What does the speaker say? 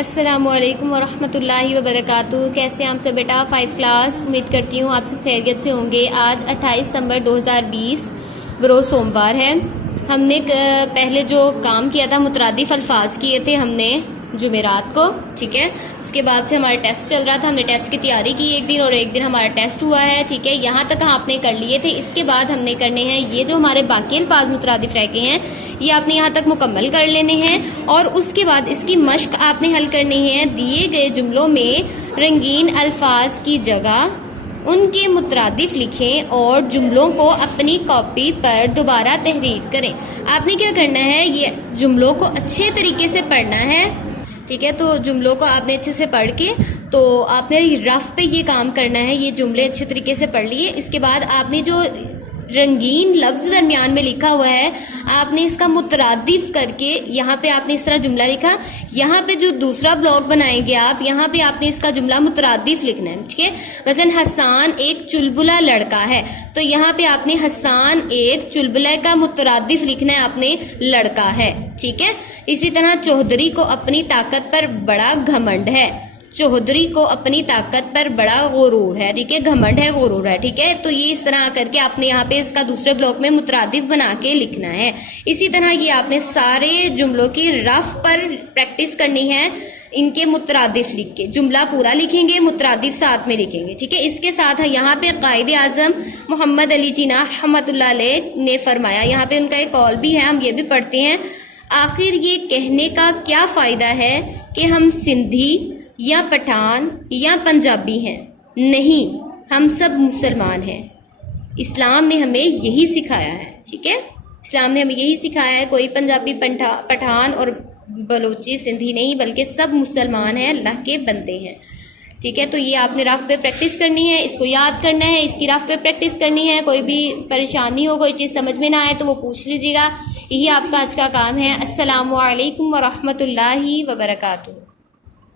السلام علیکم ورحمۃ اللہ وبرکاتہ. کیسے ہیں آپ سب بیٹا؟ 5 کلاس. امید کرتی ہوں آپ سب خیریت سے ہوں گے. آج 28 ستمبر 2020 بروز سوموار ہے. ہم نے پہلے جو کام کیا تھا مترادف الفاظ کیے تھے ہم نے جمعرات کو، ٹھیک ہے. اس کے بعد سے ہمارا ٹیسٹ چل رہا تھا، ہم نے ٹیسٹ کی تیاری کی ایک دن اور ایک دن ہمارا ٹیسٹ ہوا ہے، ٹھیک ہے. یہاں تک آپ نے کر لیے تھے. اس کے بعد ہم نے کرنے ہیں یہ جو ہمارے باقی الفاظ مترادف رہ گئے ہیں، یہ آپ نے یہاں تک مکمل کر لینے ہیں. اور اس کے بعد اس کی مشق آپ نے حل کرنی ہے. دیے گئے جملوں میں رنگین الفاظ کی جگہ ان کے مترادف لکھیں اور جملوں کو اپنی کاپی پر دوبارہ تحریر کریں. آپ نے کیا کرنا ہے، یہ جملوں کو اچھے طریقے سے پڑھنا ہے، ٹھیک ہے. تو جملوں کو آپ نے اچھے سے پڑھ کے تو آپ نے رف پہ یہ کام کرنا ہے. یہ جملے اچھے طریقے سے پڑھ لیے. اس کے بعد آپ نے جو رنگین لفظ درمیان میں لکھا ہوا ہے، آپ نے اس کا مترادف کر کے یہاں پہ آپ نے اس طرح جملہ لکھا. یہاں پہ جو دوسرا بلاک بنائیں گے آپ، یہاں پہ آپ نے اس کا جملہ مترادف لکھنا ہے، ٹھیک ہے. مثلا حسان ایک چلبلا لڑکا ہے، تو یہاں پہ آپ نے حسان ایک چلبلے کا مترادف لکھنا ہے، آپ نے لڑکا ہے، ٹھیک ہے. اسی طرح چوہدری کو اپنی طاقت پر بڑا گھمنڈ ہے. چوہدری کو اپنی طاقت پر بڑا غرور ہے، ٹھیک ہے. گھمنڈ ہے، غرور ہے، ٹھیک ہے. تو یہ اس طرح کر کے آپ نے یہاں پہ اس کا دوسرے بلاک میں مترادف بنا کے لکھنا ہے. اسی طرح یہ آپ نے سارے جملوں کی رف پر پریکٹس کرنی ہے. ان کے مترادف لکھ کے جملہ پورا لکھیں گے، مترادف ساتھ میں لکھیں گے، ٹھیک ہے. اس کے ساتھ یہاں پہ قائد اعظم محمد علی جناح رحمۃ اللہ علیہ نے فرمایا، یہاں پہ ان کا ایک قول بھی ہے، ہم یہ بھی پڑھتے ہیں. آخر یہ کہنے کا کیا فائدہ ہے کہ ہم سندھی یا پٹھان یا پنجابی ہیں؟ نہیں، ہم سب مسلمان ہیں. اسلام نے ہمیں یہی سکھایا ہے، ٹھیک ہے. اسلام نے ہمیں یہی سکھایا ہے. کوئی پنجابی پٹھان اور بلوچی سندھی نہیں، بلکہ سب مسلمان ہیں، اللہ کے بندے ہیں، ٹھیک ہے. تو یہ آپ نے رف پہ پریکٹس کرنی ہے، اس کو یاد کرنا ہے، اس کی رف پہ پریکٹس کرنی ہے. کوئی بھی پریشانی ہو، کوئی چیز سمجھ میں نہ آئے تو وہ پوچھ لیجیے گا. یہی آپ کا آج کا کام ہے. السلام علیکم ورحمۃ اللہ وبرکاتہ.